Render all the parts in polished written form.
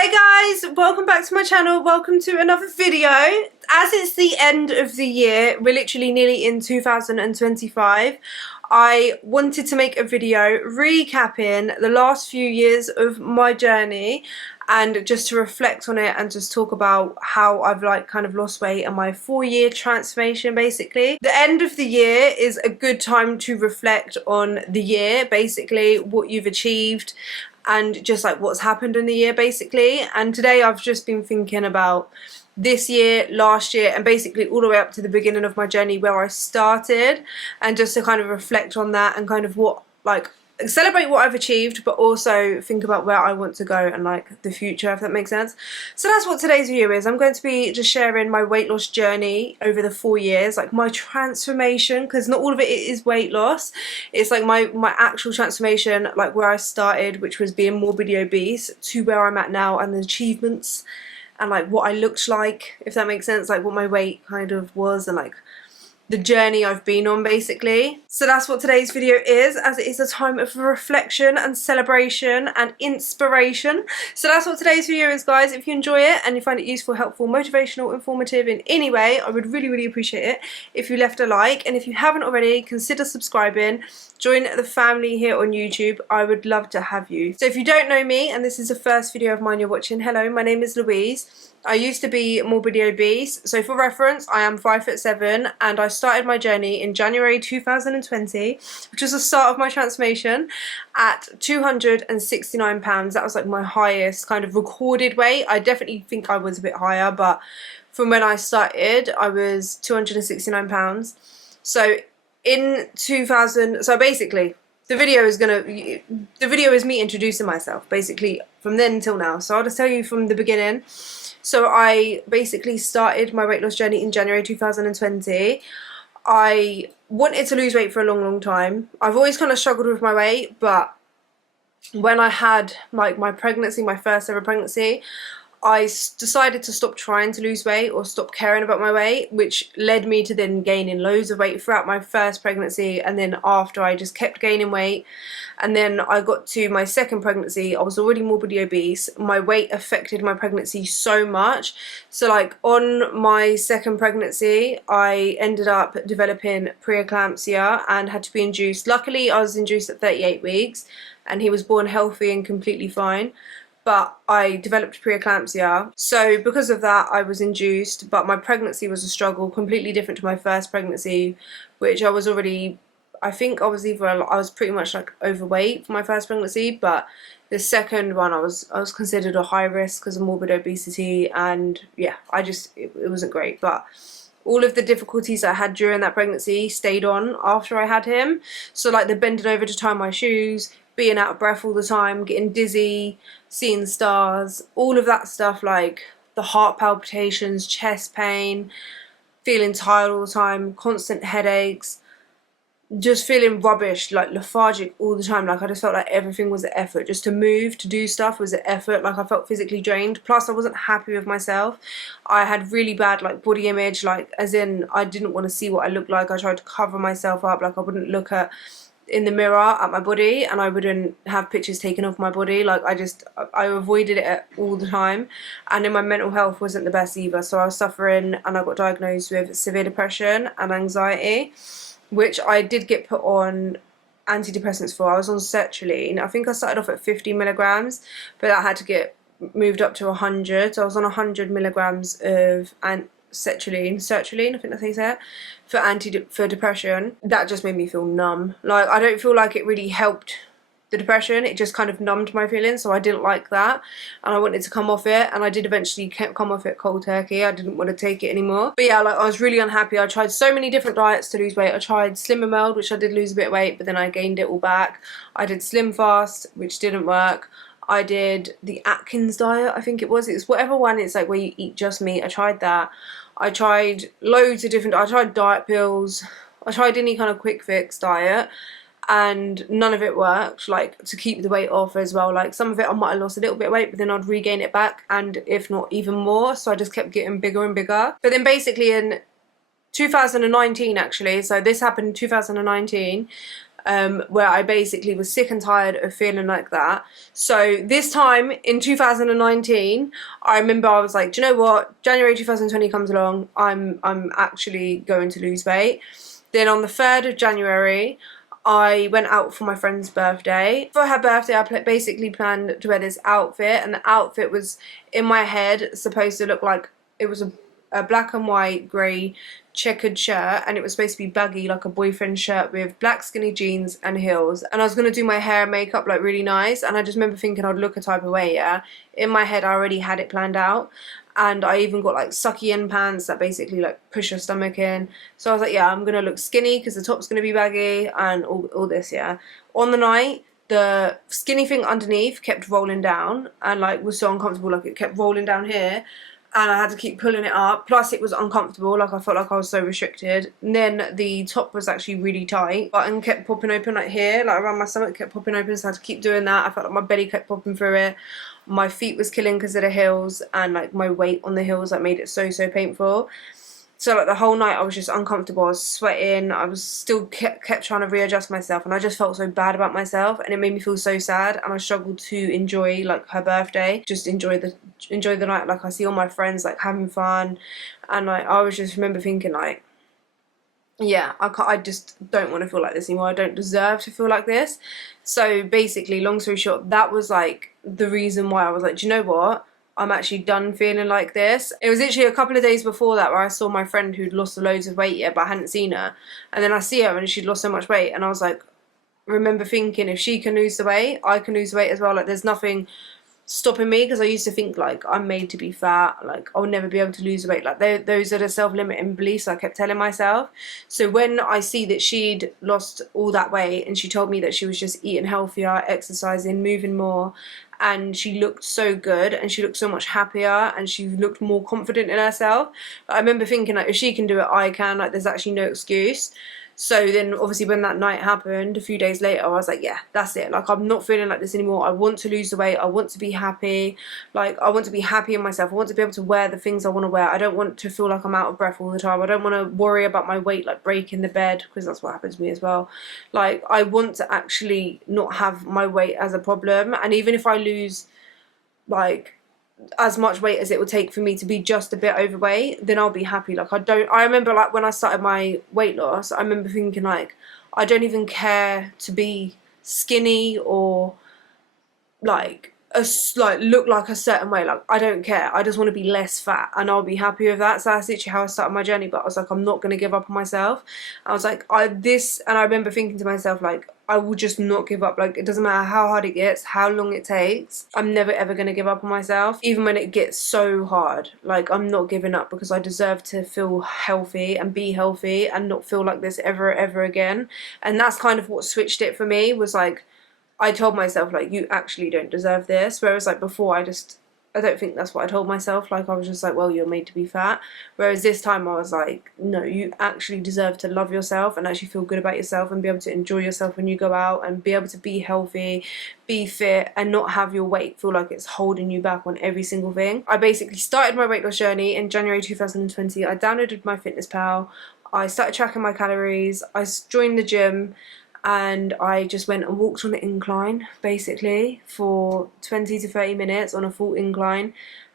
Hey guys, welcome back to my channel, welcome to another video. As it's the end of the year, we're literally nearly in 2025, I wanted to make a video recapping the last few years of my journey and just to reflect on it and just talk about how I've kind of lost weight and my 4-year transformation basically. The end of the year is a good time to reflect on the year, basically what you've achieved and just what's happened in the year basically. And today I've just been thinking about this year, last year, and basically all the way up to the beginning of my journey where I started, and just to kind of reflect on that and kind of what celebrate what I've achieved, but also think about where I want to go and the future, if that makes sense. So that's what today's video is. I'm going to be just sharing my weight loss journey over the 4 years, my transformation, because not all of it is weight loss. It's my actual transformation, where I started, which was being morbidly obese, to where I'm at now and the achievements and what I looked like, if that makes sense, what my weight kind of was and the journey I've been on basically. So that's what today's video is, as it is a time of reflection and celebration and inspiration. So that's what today's video is, guys. If you enjoy it and you find it useful, helpful, motivational, informative in any way, I would really appreciate it if you left a like, and if you haven't already, consider subscribing. Join the family here on YouTube. I would love to have you. So if you don't know me and this is the first video of mine you're watching, hello, my name is Louise. I used to be morbidly obese, so for reference I am 5'7", and I started my journey in January 2020, which was the start of my transformation, at 269 pounds. That was my highest kind of recorded weight. I definitely think I was a bit higher, but from when I started I was 269 pounds. So in 2000, so basically the video is me introducing myself basically from then until now. So I'll just tell you from the beginning. So I basically started my weight loss journey in January 2020. I wanted to lose weight for a long time. I've always kind of struggled with my weight, but when I had my pregnancy, my first ever pregnancy, I decided to stop trying to lose weight or stop caring about my weight, which led me to then gaining loads of weight throughout my first pregnancy, and then after I just kept gaining weight. And then I got to my second pregnancy, I was already morbidly obese. My weight affected my pregnancy so much. So on my second pregnancy, I ended up developing preeclampsia and had to be induced. Luckily, I was induced at 38 weeks and he was born healthy and completely fine. But I developed preeclampsia, so because of that I was induced, but my pregnancy was a struggle, completely different to my first pregnancy, which I was already, I think I was pretty much overweight for my first pregnancy, but the second one I was considered a high risk because of morbid obesity, and yeah, it wasn't great. But all of the difficulties I had during that pregnancy stayed on after I had him. So the bending over to tie my shoes, being out of breath all the time, getting dizzy, seeing stars, all of that stuff, the heart palpitations, chest pain, feeling tired all the time, constant headaches, just feeling rubbish, lethargic all the time. I just felt like everything was an effort. Just to move, to do stuff was an effort. I felt physically drained. Plus I wasn't happy with myself. I had really bad body image, as in I didn't want to see what I looked like. I tried to cover myself up. I wouldn't look in the mirror at my body, and I wouldn't have pictures taken of my body. I avoided it all the time, and then my mental health wasn't the best either. So I was suffering, and I got diagnosed with severe depression and anxiety, which I did get put on antidepressants for. I was on sertraline. I think I started off at 50 milligrams, but that had to get moved up to 100. So I was on 100 milligrams of sertraline, I think that's how you say it, for depression. That just made me feel numb. I don't feel like it really helped the depression. It just kind of numbed my feelings, so I didn't like that, and I wanted to come off it, and I did eventually come off it cold turkey. I didn't want to take it anymore. But yeah, I was really unhappy. I tried so many different diets to lose weight. I tried Slim and Meld, which I did lose a bit of weight, but then I gained it all back. I did Slim Fast, which didn't work. I did the Atkins diet, I think it was. It's whatever one, it's where you eat just meat. I tried that. I tried loads of different, I tried diet pills. I tried any kind of quick fix diet, and none of it worked, to keep the weight off as well. Some of it I might have lost a little bit of weight, but then I'd regain it back, and if not even more. So I just kept getting bigger and bigger. But then basically in 2019 actually, so this happened in 2019, where I basically was sick and tired of feeling like that. So this time in 2019, I remember I was like, do you know what? January 2020 comes along, I'm actually going to lose weight. Then on the 3rd of January, I went out for my friend's birthday. For her birthday, I basically planned to wear this outfit, and the outfit was, in my head, supposed to look like it was a black and white grey checkered shirt, and it was supposed to be baggy, like a boyfriend shirt, with black skinny jeans and heels. And I was going to do my hair and makeup like really nice, and I just remember thinking I'd look a type of way. Yeah, in my head I already had it planned out, and I even got like sucky in pants that basically like push your stomach in. So I was like, yeah, I'm gonna look skinny because the top's gonna be baggy and all this. Yeah, on the night, the skinny thing underneath kept rolling down and like was so uncomfortable, like it kept rolling down here, and I had to keep pulling it up. Plus it was uncomfortable, like I felt like I was so restricted. And then the top was actually really tight. Button kept popping open like here, like around my stomach kept popping open, so I had to keep doing that. I felt like my belly kept popping through it. My feet was killing because of the heels, and like my weight on the heels that made it so painful. So like the whole night I was just uncomfortable, I was sweating, I was still kept trying to readjust myself, and I just felt so bad about myself, and it made me feel so sad, and I struggled to enjoy like her birthday, just enjoy the night. Like I see all my friends like having fun, and like I was just remember thinking like, yeah, I just don't want to feel like this anymore. I don't deserve to feel like this. So basically, long story short, that was like the reason why I was like, do you know what? I'm actually done feeling like this. It was literally a couple of days before that where I saw my friend who'd lost loads of weight yet, but I hadn't seen her. And then I see her and she'd lost so much weight, and I was like, remember thinking, if she can lose the weight, I can lose the weight as well. Like there's nothing stopping me, because I used to think like I'm made to be fat, like I'll never be able to lose weight, like those are the self-limiting beliefs I kept telling myself. So when I see that she'd lost all that weight and she told me that she was just eating healthier, exercising, moving more, and she looked so good and she looked so much happier and she looked more confident in herself, I remember thinking like, if she can do it, I can. Like there's actually no excuse. So then obviously when that night happened a few days later, I was like, yeah, that's it. Like I'm not feeling like this anymore. I want to lose the weight. I want to be happy. Like I want to be happy in myself. I want to be able to wear the things I want to wear. I don't want to feel like I'm out of breath all the time. I don't want to worry about my weight like breaking the bed, because that's what happens to me as well. Like I want to actually not have my weight as a problem. And even if I lose like as much weight as it would take for me to be just a bit overweight, then I'll be happy. Like I remember like when I started my weight loss, I remember thinking like, I don't even care to be skinny or like look like a certain way. Like I don't care, I just want to be less fat and I'll be happy with that. So that's literally how I started my journey. But I was like, I'm not going to give up on myself. I was like, and I remember thinking to myself like, I will just not give up. Like it doesn't matter how hard it gets, how long it takes, I'm never ever going to give up on myself, even when it gets so hard. Like I'm not giving up, because I deserve to feel healthy and be healthy and not feel like this ever again. And that's kind of what switched it for me, was like I told myself like, you actually don't deserve this. Whereas like before, I don't think that's what I told myself. Like I was just like, well, you're made to be fat. Whereas this time I was like, no, you actually deserve to love yourself and actually feel good about yourself and be able to enjoy yourself when you go out and be able to be healthy, be fit, and not have your weight feel like it's holding you back on every single thing. I basically started my weight loss journey in January 2020. I downloaded MyFitnessPal. I started tracking my calories. I joined the gym. And I just went and walked on the incline basically for 20 to 30 minutes on a full incline,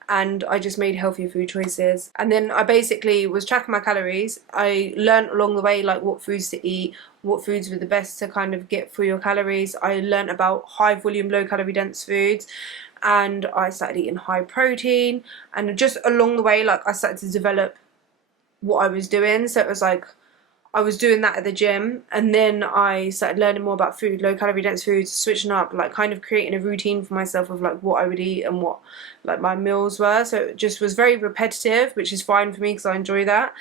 and I just made healthier food choices. And then I basically was tracking my calories. I learned along the way like what foods to eat, what foods were the best to kind of get through your calories. I learned about high volume, low calorie dense foods, and I started eating high protein. And just along the way, like I started to develop what I was doing. So it was like I was doing that at the gym, and then I started learning more about food, low calorie dense foods, switching up, like kind of creating a routine for myself of like what I would eat and what like my meals were. So it just was very repetitive, which is fine for me because I enjoy that.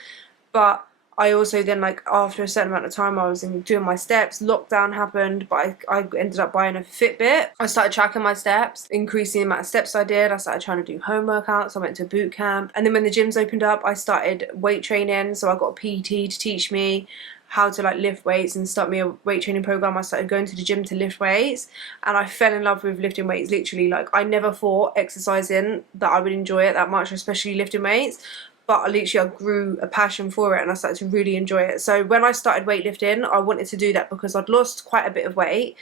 But I also then, like after a certain amount of time, I was doing my steps. Lockdown happened, but I ended up buying a Fitbit. I started tracking my steps, increasing the amount of steps I did. I started trying to do home workouts. I went to boot camp. And then when the gyms opened up, I started weight training. So I got a PT to teach me how to like lift weights and start me a weight training program. I started going to the gym to lift weights, and I fell in love with lifting weights. Literally, like I never thought exercising that I would enjoy it that much, especially lifting weights. but I grew a passion for it and I started to really enjoy it. So when I started weightlifting, I wanted to do that because I'd lost quite a bit of weight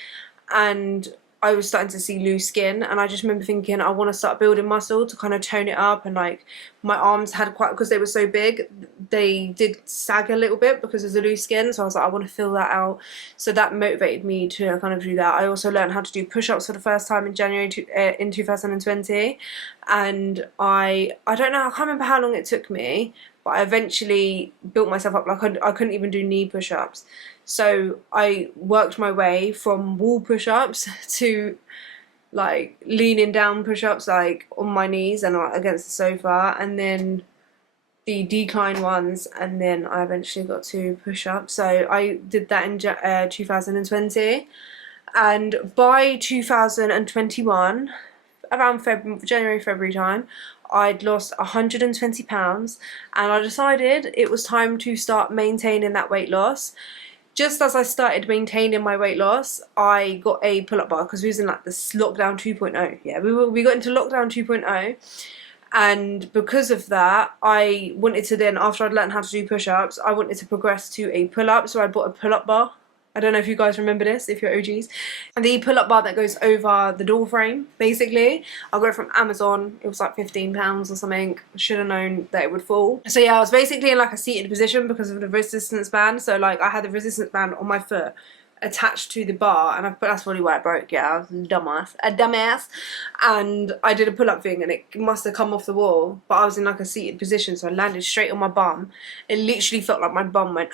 and I was starting to see loose skin, and I just remember thinking I want to start building muscle to kind of tone it up. And like my arms had quite, because they were so big, they did sag a little bit because of the loose skin, so I was like, I want to fill that out. So that motivated me to kind of do that. I also learned how to do push-ups for the first time in January in 2020, and I don't know, I can't remember how long it took me, but I eventually built myself up. Like I couldn't even do knee push-ups. So I worked my way from wall push-ups to like leaning down push-ups, like on my knees and like, against the sofa, and then the decline ones, and then I eventually got to push-ups. So I did that in 2020, and by 2021, around January, February time, I'd lost 120 pounds, and I decided it was time to start maintaining that weight loss. Just as I started maintaining my weight loss, I got a pull-up bar, because we was in like this lockdown 2.0. Yeah, we got into lockdown 2.0, and because of that, I wanted to then, after I'd learned how to do push-ups, I wanted to progress to a pull-up, so I bought a pull-up bar. I don't know if you guys remember this, if you're OGs. The pull-up bar that goes over the door frame, basically. I got it from Amazon. It was like £15 or something. I should have known that it would fall. So yeah, I was basically in like a seated position because of the resistance band. So like I had the resistance band on my foot attached to the bar, and that's probably why it broke. Yeah, I was a dumbass. And I did a pull-up thing and it must have come off the wall, but I was in like a seated position, so I landed straight on my bum. It literally felt like my bum went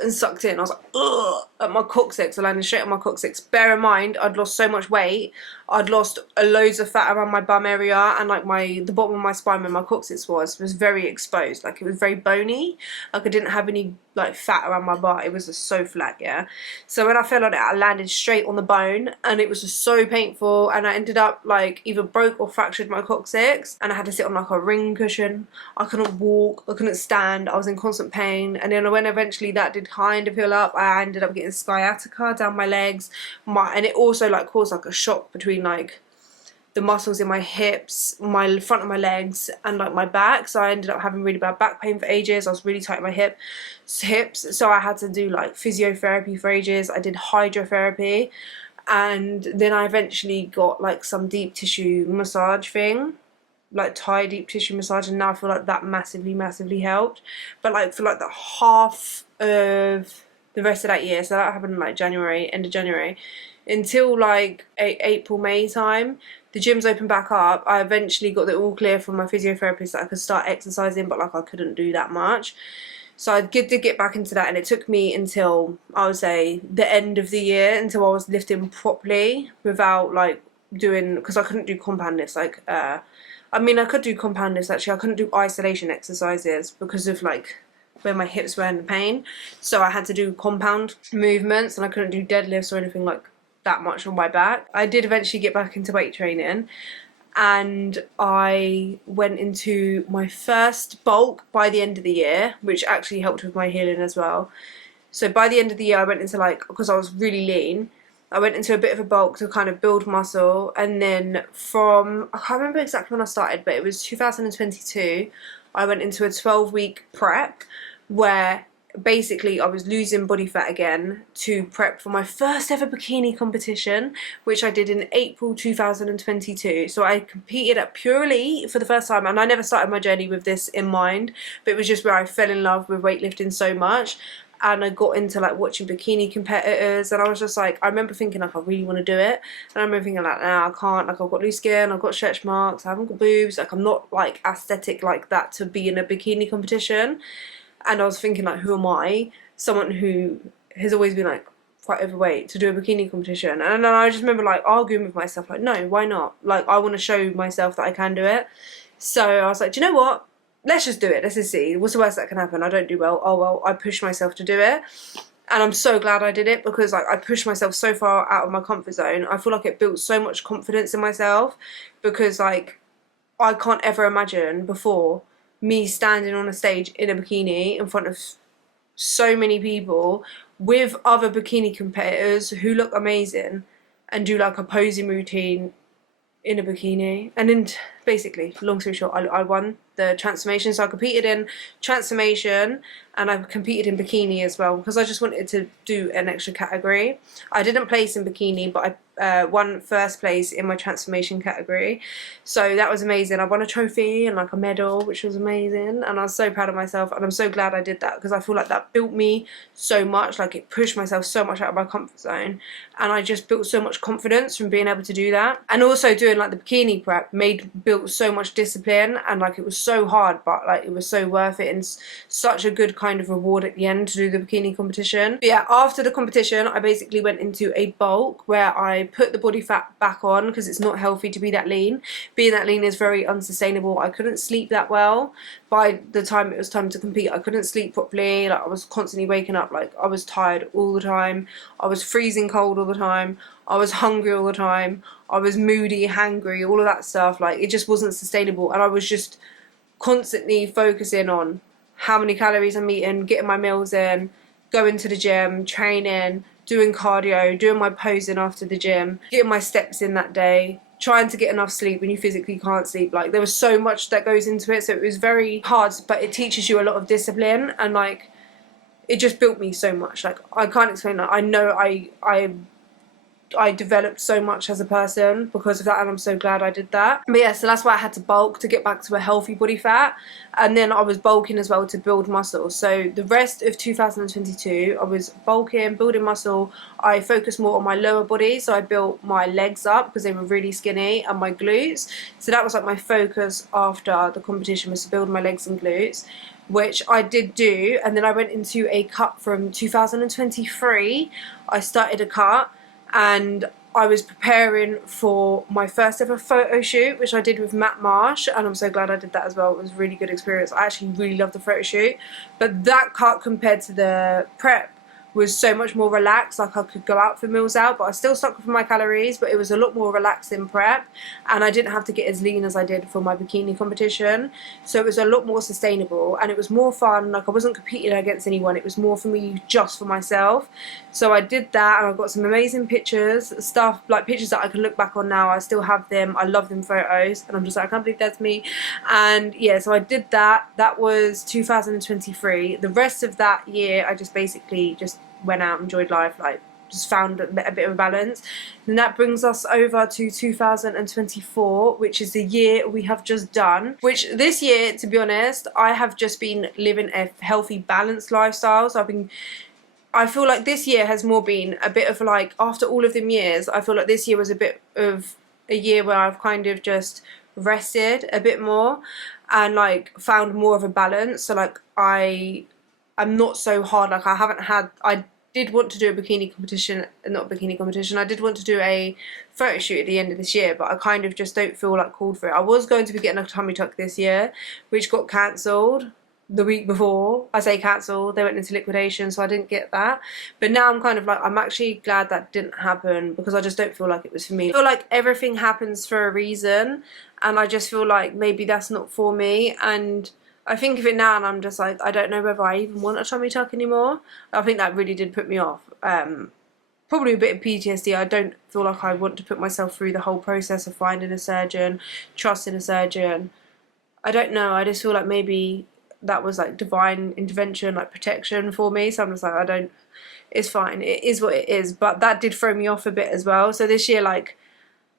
and sucked in. I was like, ugh, at my coccyx. I landed straight on my coccyx. Bear in mind, I'd lost so much weight. I'd lost loads of fat around my bum area, and like the bottom of my spine where my coccyx was very exposed. Like it was very bony. Like I didn't have any like fat around my butt. It was just so flat, yeah. So when I fell on it, I landed straight on the bone, and it was just so painful. And I ended up like either broke or fractured my coccyx, and I had to sit on like a ring cushion. I couldn't walk. I couldn't stand. I was in constant pain. And then when eventually that did kind of heal up, I ended up getting sciatica down my legs. And it also like caused like a shock between like the muscles in my hips, my front of my legs, and like my back. So I ended up having really bad back pain for ages. I was really tight in my hips, so I had to do like physiotherapy for ages. I did hydrotherapy, and then I eventually got like some deep tissue massage thing, like Thai deep tissue massage, and now I feel like that massively helped. But like for like the half of the rest of that year, so that happened in like January, end of January, until like April, May time, the gyms opened back up. I eventually got the all clear from my physiotherapist that I could start exercising, but like I couldn't do that much. So I did get back into that, and it took me until, I would say, the end of the year until I was lifting properly without like doing, because I couldn't do compound lifts. Like I mean, I could do compound lifts actually. I couldn't do isolation exercises because of like where my hips were in pain. So I had to do compound movements, and I couldn't do deadlifts or anything like that much on my back. I did eventually get back into weight training, and I went into my first bulk by the end of the year, which actually helped with my healing as well. So by the end of the year I went into like, because I was really lean, I went into a bit of a bulk to kind of build muscle. And then from, I can't remember exactly when I started, but it was 2022, I went into a 12-week prep where basically I was losing body fat again to prep for my first ever bikini competition, which I did in April 2022. So I competed at Pure Elite for the first time, and I never started my journey with this in mind, but it was just where I fell in love with weightlifting so much. And I got into like watching bikini competitors, and I was just like, I remember thinking like I really want to do it, and I remember thinking like, nah, I can't, like I've got loose skin, I've got stretch marks, I haven't got boobs, like I'm not like aesthetic like that to be in a bikini competition. And I was thinking like, who am I, someone who has always been like quite overweight, to do a bikini competition? And then I just remember like arguing with myself like, no, why not? Like I want to show myself that I can do it. So I was like, do you know what? Let's just do it. Let's just see. What's the worst that can happen? I don't do well. Oh well, I pushed myself to do it. And I'm so glad I did it, because like I pushed myself so far out of my comfort zone. I feel like it built so much confidence in myself, because like I can't ever imagine before me standing on a stage in a bikini in front of so many people with other bikini competitors who look amazing and do like a posing routine in a bikini. And then basically, long story short, I won the transformation. So I competed in transformation and I competed in bikini as well, because I just wanted to do an extra category. I didn't place in bikini, but I won first place in my transformation category, so that was amazing. I won a trophy and like a medal, which was amazing, and I was so proud of myself, and I'm so glad I did that, because I feel like that built me so much. Like, it pushed myself so much out of my comfort zone, and I just built so much confidence from being able to do that. And also doing like the bikini prep built so much discipline, and like it was so hard, but like it was so worth it, and such a good kind of reward at the end to do the bikini competition. But yeah, after the competition I basically went into a bulk where I put the body fat back on, because it's not healthy to be that lean. Being that lean is very unsustainable. I couldn't sleep that well. By the time it was time to compete, I couldn't sleep properly. Like, I was constantly waking up, like I was tired all the time, I was freezing cold all the time, I was hungry all the time, I was moody, hangry, all of that stuff. Like, it just wasn't sustainable, and I was just constantly focusing on how many calories I'm eating, getting my meals in, going to the gym, training, doing cardio, doing my posing after the gym, getting my steps in that day, trying to get enough sleep when you physically can't sleep. Like, there was so much that goes into it, so it was very hard, but it teaches you a lot of discipline, and like, it just built me so much. Like, I can't explain that. I know I developed so much as a person because of that, and I'm so glad I did that. But yeah, so that's why I had to bulk, to get back to a healthy body fat, and then I was bulking as well to build muscle. So the rest of 2022 I was bulking, building muscle. I focused more on my lower body, so I built my legs up because they were really skinny, and my glutes. So that was like my focus after the competition, was to build my legs and glutes, which I did do. And then I went into a cut from 2023. I started a cut, and I was preparing for my first ever photo shoot, which I did with Matt Marsh, and I'm so glad I did that as well. It was a really good experience. I actually really loved the photo shoot, but that cut compared to the prep was so much more relaxed. Like, I could go out for meals out, but I still stuck with my calories, but it was a lot more relaxed in prep, and I didn't have to get as lean as I did for my bikini competition. So it was a lot more sustainable, and it was more fun. Like, I wasn't competing against anyone, it was more for me, just for myself. So I did that, and I got some amazing pictures, stuff like pictures that I can look back on now. I still have them, I love them photos, and I'm just like, I can't believe that's me. And yeah, so I did that. That was 2023. The rest of that year I just basically just went out, enjoyed life, like just found a bit of a balance. And that brings us over to 2024, which is the year we have just done, which this year, to be honest, I have just been living a healthy, balanced lifestyle. So I feel like this year has more been a bit of like, after all of them years, I feel like this year was a bit of a year where I've kind of just rested a bit more and like found more of a balance. So like, I'm not so hard. Like, I did want to do a bikini competition, not a bikini competition, I did want to do a photo shoot at the end of this year, but I kind of just don't feel like called for it. I was going to be getting a tummy tuck this year, which got cancelled the week before. I say cancelled, they went into liquidation, so I didn't get that. But now I'm kind of like, I'm actually glad that didn't happen, because I just don't feel like it was for me. I feel like everything happens for a reason, and I just feel like maybe that's not for me. And I think of it now and I'm just like, I don't know whether I even want a tummy tuck anymore. I think that really did put me off. Probably a bit of PTSD. I don't feel like I want to put myself through the whole process of finding a surgeon, trusting a surgeon. I don't know, I just feel like maybe that was like divine intervention, like protection for me. So I'm just like, it's fine, it is what it is. But that did throw me off a bit as well. So this year, like,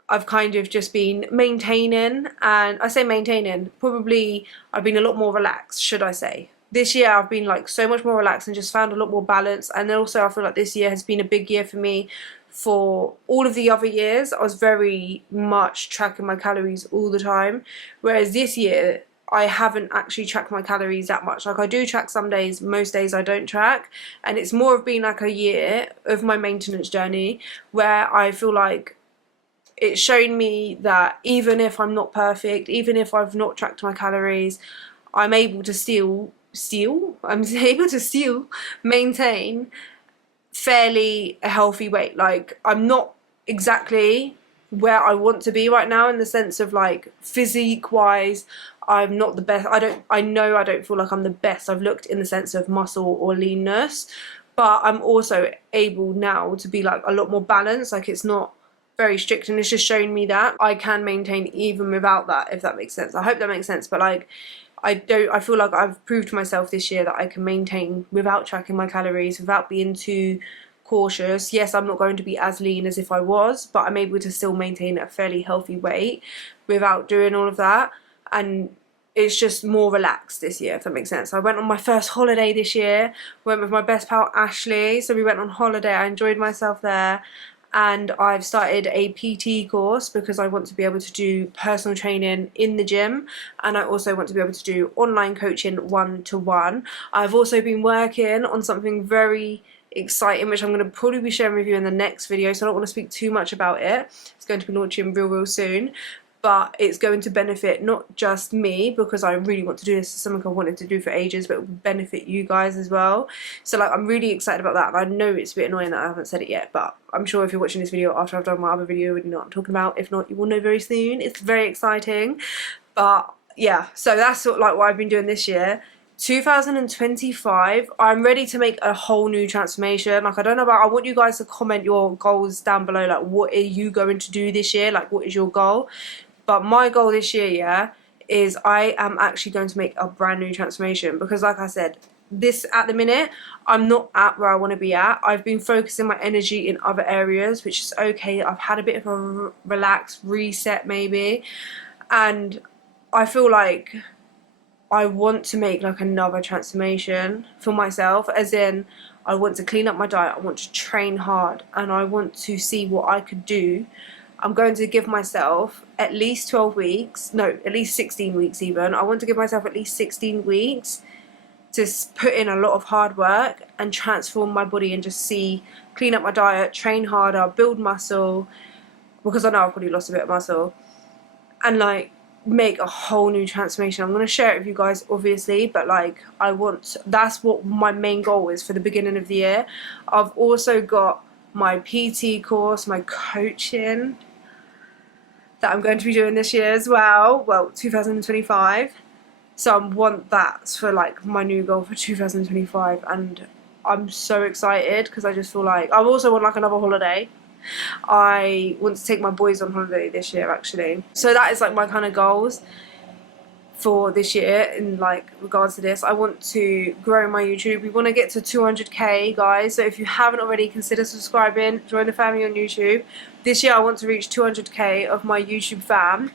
I've kind of just been maintaining, and I say maintaining, probably I've been a lot more relaxed, should I say. This year I've been like so much more relaxed and just found a lot more balance. And then also I feel like this year has been a big year for me. For all of the other years, I was very much tracking my calories all the time, whereas this year I haven't actually tracked my calories that much. Like, I do track some days, most days I don't track, and it's more of being like a year of my maintenance journey where I feel like it's shown me that even if I'm not perfect, even if I've not tracked my calories, I'm able to still maintain fairly a healthy weight. Like, I'm not exactly where I want to be right now in the sense of like physique wise. I'm not the best. I know I don't feel like I'm the best I've looked in the sense of muscle or leanness, but I'm also able now to be like a lot more balanced. Like, it's not very strict, and it's just shown me that I can maintain even without that, if that makes sense. I hope that makes sense, but like I feel like I've proved to myself this year that I can maintain without tracking my calories, without being too cautious. Yes, I'm not going to be as lean as if I was, but I'm able to still maintain a fairly healthy weight without doing all of that, and it's just more relaxed this year, if that makes sense. I went on my first holiday this year, went with my best pal Ashley, so we went on holiday. I enjoyed myself there, and I've started a PT course because I want to be able to do personal training in the gym, and I also want to be able to do online coaching one-to-one. I've also been working on something very exciting, which I'm going to probably be sharing with you in the next video, so I don't want to speak too much about it. It's going to be launching real soon, but it's going to benefit not just me, because I really want to do this. It's something I wanted to do for ages, but it will benefit you guys as well. So like, I'm really excited about that, and I know it's a bit annoying that I haven't said it yet, but I'm sure if you're watching this video after I've done my other video, you know what I'm talking about. If not, you will know very soon. It's very exciting. But yeah, so that's sort of like what I've been doing this year. 2025, I'm ready to make a whole new transformation. Like, I don't know about, I want you guys to comment your goals down below. Like, what are you going to do this year? Like, what is your goal? But my goal this year, yeah, is I am actually going to make a brand new transformation, because like I said, this at the minute, I'm not at where I want to be at. I've been focusing my energy in other areas, which is okay. I've had a bit of a relaxed reset maybe, and I feel like I want to make like another transformation for myself, as in I want to clean up my diet, I want to train hard, and I want to see what I could do. I'm going to give myself at least 12 weeks, no, at least 16 weeks even. I want to give myself at least 16 weeks to put in a lot of hard work and transform my body, and just see, clean up my diet, train harder, build muscle, because I know I've probably lost a bit of muscle, and like make a whole new transformation. I'm going to share it with you guys obviously, but like that's what my main goal is for the beginning of the year. I've also got my PT course, my coaching that I'm going to be doing this year as well, 2025. So I want that for like my new goal for 2025, and I'm so excited because I just feel like I also want like another holiday. I want to take my boys on holiday this year actually, so that is like my kind of goals for this year in like regards to this. I want to grow my YouTube. We want to get to 200k guys, so if you haven't already, consider subscribing, join the family on YouTube. This year I want to reach 200k of my YouTube fam,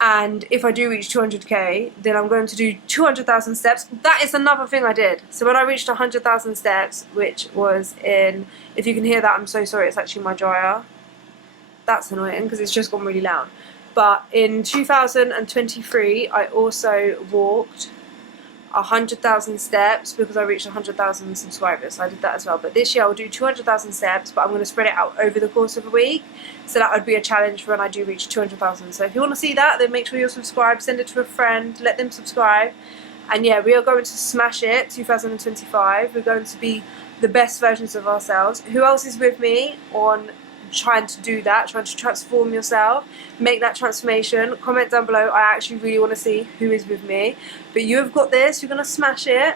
and if I do reach 200k, then I'm going to do 200,000 steps. That is another thing I did. So when I reached 100,000 steps, which was in, if you can hear that, I'm so sorry, it's actually my dryer. That's annoying because it's just gone really loud. But in 2023, I also walked 100,000 steps because I reached 100,000 subscribers. So I did that as well. But this year I'll do 200,000 steps, but I'm going to spread it out over the course of a week. So that would be a challenge when I do reach 200,000. So if you want to see that, then make sure you're subscribed, send it to a friend, let them subscribe. And yeah, we are going to smash it 2025. We're going to be the best versions of ourselves. Who else is with me on trying to do that, trying to transform yourself, make that transformation? Comment down below. I actually really want to see who is with me. But you have got this, you're going to smash it.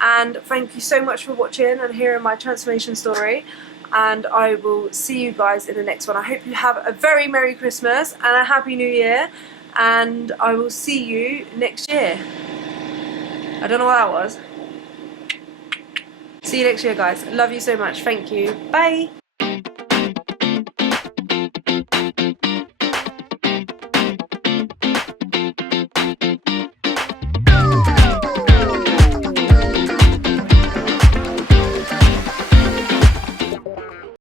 And thank you so much for watching and hearing my transformation story. And I will see you guys in the next one. I hope you have a very Merry Christmas and a Happy New Year. And I will see you next year. I don't know what that was. See you next year guys. Love you so much. Thank you. Bye.